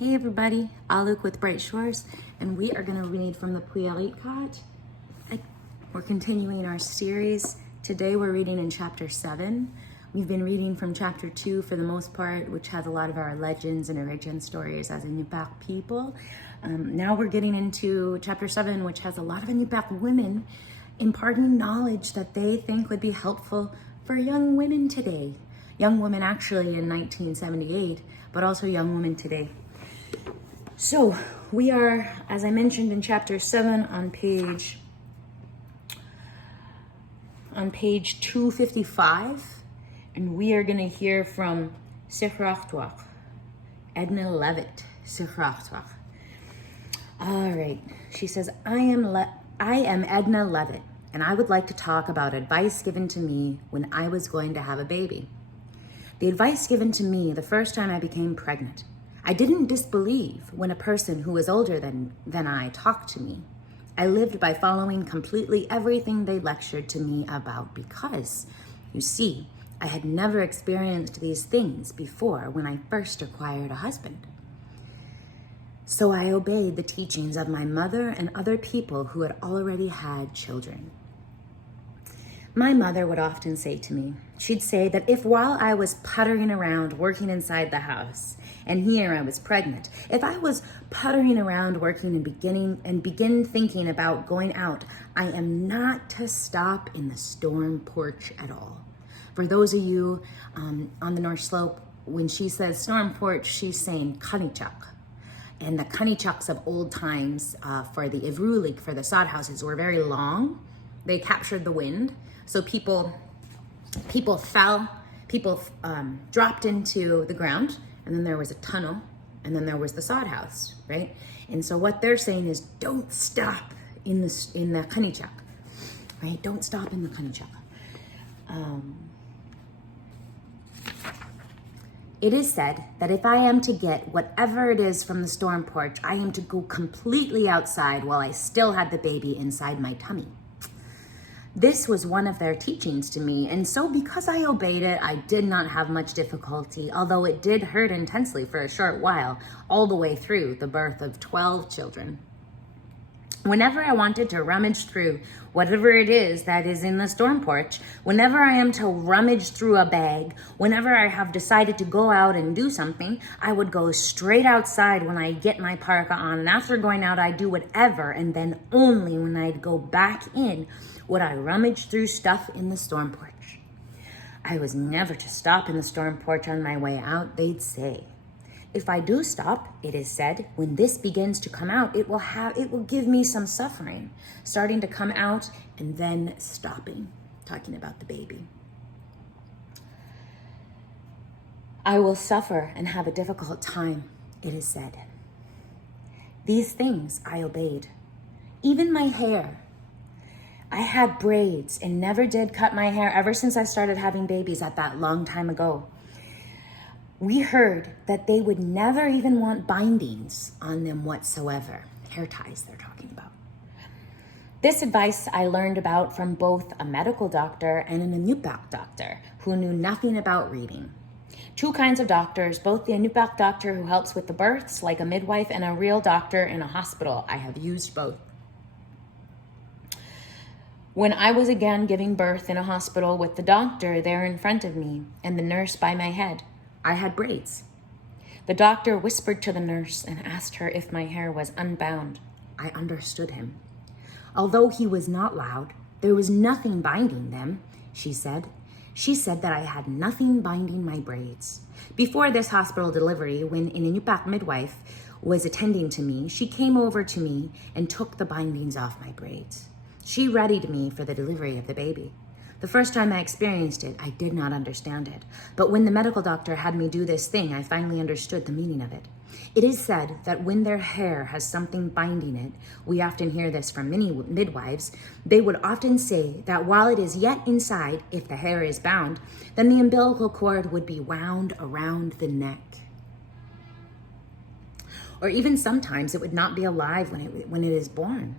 Hey everybody, Aluk with Bright Shores, and we are going to read from the Upiaq. We're continuing our series. Today we're reading in chapter 7. We've been reading from chapter 2 for the most part, which has a lot of our legends and origin stories as upiaq people. Now we're getting into chapter 7, which has a lot of upiaq women imparting knowledge that they think would be helpful for young women today. Young women actually in 1978, but also young women today. So we are, as I mentioned in chapter 7 on page 255, and we are going to hear from Siksraktuaq, Edna Leavitt, Siksraktuaq. All right, she says, I am Edna Leavitt, and I would like to talk about advice given to me when I was going to have a baby. The advice given to me the first time I became pregnant. I didn't disbelieve when a person who was older than I talked to me. I lived by following completely everything they lectured to me about because, you see, I had never experienced these things before when I first acquired a husband. So I obeyed the teachings of my mother and other people who had already had children. My mother would often say to me, she'd say that if while I was puttering around working inside the house, and here I was pregnant, if I was puttering around working and begin thinking about going out, I am not to stop in the storm porch at all. For those of you on the North Slope, when she says storm porch, she's saying kanichak. And the kanichaks of old times for the ivrulik, for the sod houses, were very long. They captured the wind. So people dropped into the ground, and then there was a tunnel, and then there was the sod house, right? And so what they're saying is, don't stop in the kanichak, right? Don't stop in the kanichak. It is said that if I am to get whatever it is from the storm porch, I am to go completely outside while I still had the baby inside my tummy. This was one of their teachings to me, and so because I obeyed it, I did not have much difficulty, although it did hurt intensely for a short while, all the way through the birth of 12 children. Whenever I wanted to rummage through whatever it is that is in the storm porch, whenever I am to rummage through a bag, whenever I have decided to go out and do something, I would go straight outside when I get my parka on, and after going out, I'd do whatever, and then only when I'd go back in would I rummage through stuff in the storm porch. I was never to stop in the storm porch on my way out, they'd say. If I do stop, it is said, when this begins to come out, it will give me some suffering, starting to come out and then stopping, talking about the baby. I will suffer and have a difficult time, it is said. These things I obeyed. Even my hair. I had braids and never did cut my hair ever since I started having babies at that long time ago. We heard that they would never even want bindings on them whatsoever. Hair ties they're talking about. This advice I learned about from both a medical doctor and an upiaq doctor who knew nothing about reading. Two kinds of doctors, both the upiaq doctor who helps with the births, like a midwife, and a real doctor in a hospital. I have used both. When I was again giving birth in a hospital with the doctor there in front of me and the nurse by my head, I had braids. The doctor whispered to the nurse and asked her if my hair was unbound. I understood him. Although he was not loud, there was nothing binding them, she said. She said that I had nothing binding my braids. Before this hospital delivery, when an upiaq midwife was attending to me, she came over to me and took the bindings off my braids. She readied me for the delivery of the baby. The first time I experienced it, I did not understand it. But when the medical doctor had me do this thing, I finally understood the meaning of it. It is said that when their hair has something binding it, we often hear this from many midwives, they would often say that while it is yet inside, if the hair is bound, then the umbilical cord would be wound around the neck. Or even sometimes it would not be alive when it is born.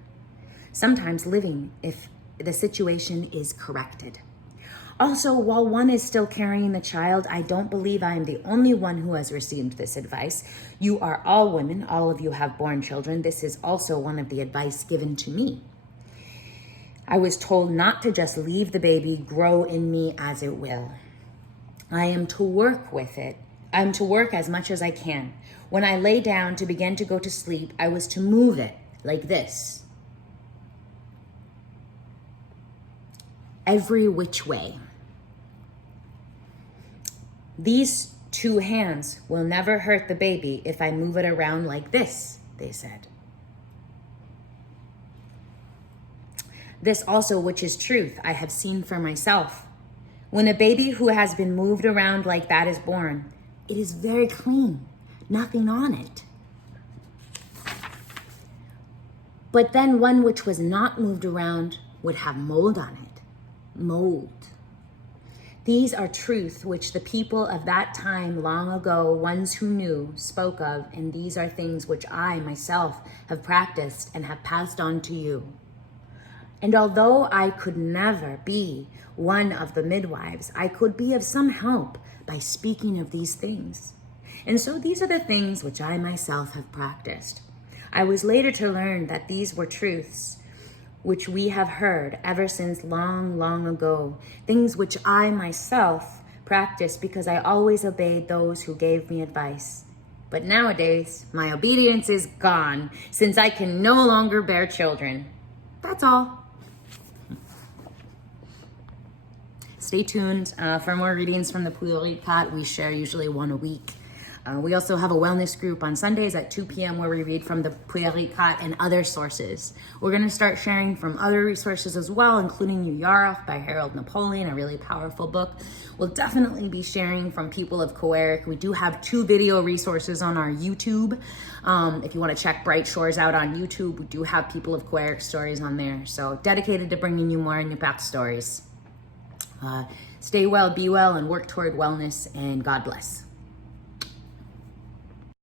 Sometimes living if the situation is corrected. Also, while one is still carrying the child, I don't believe I am the only one who has received this advice. You are all women. All of you have born children. This is also one of the advice given to me. I was told not to just leave the baby grow in me as it will. I am to work with it. I'm to work as much as I can. When I lay down to begin to go to sleep, I was to move it like this. Every which way. These two hands will never hurt the baby if I move it around like this, they said. This also, which is truth, I have seen for myself. When a baby who has been moved around like that is born, it is very clean, nothing on it. But then one which was not moved around would have mold on it. Mold. These are truth which the people of that time long ago, ones who knew, spoke of, and these are things which I myself have practiced and have passed on to you. And although I could never be one of the midwives, I could be of some help by speaking of these things. And so these are the things which I myself have practiced. I was later to learn that these were truths which we have heard ever since long, long ago, things which I myself practiced because I always obeyed those who gave me advice. But nowadays, my obedience is gone since I can no longer bear children. That's all. Stay tuned for more readings from the upiaq. We share usually one a week. We also have a wellness group on Sundays at 2 p.m. where we read from the upiaq and other sources. We're going to start sharing from other resources as well, including Upiaq by Harold Napoleon, a really powerful book. We'll definitely be sharing from people of Coeric. We do have 2 video resources on our YouTube. If you want to check Bright Shores out on YouTube, we do have people of Coeric stories on there. So dedicated to bringing you more upiaq stories. Stay well, be well, and work toward wellness, and God bless.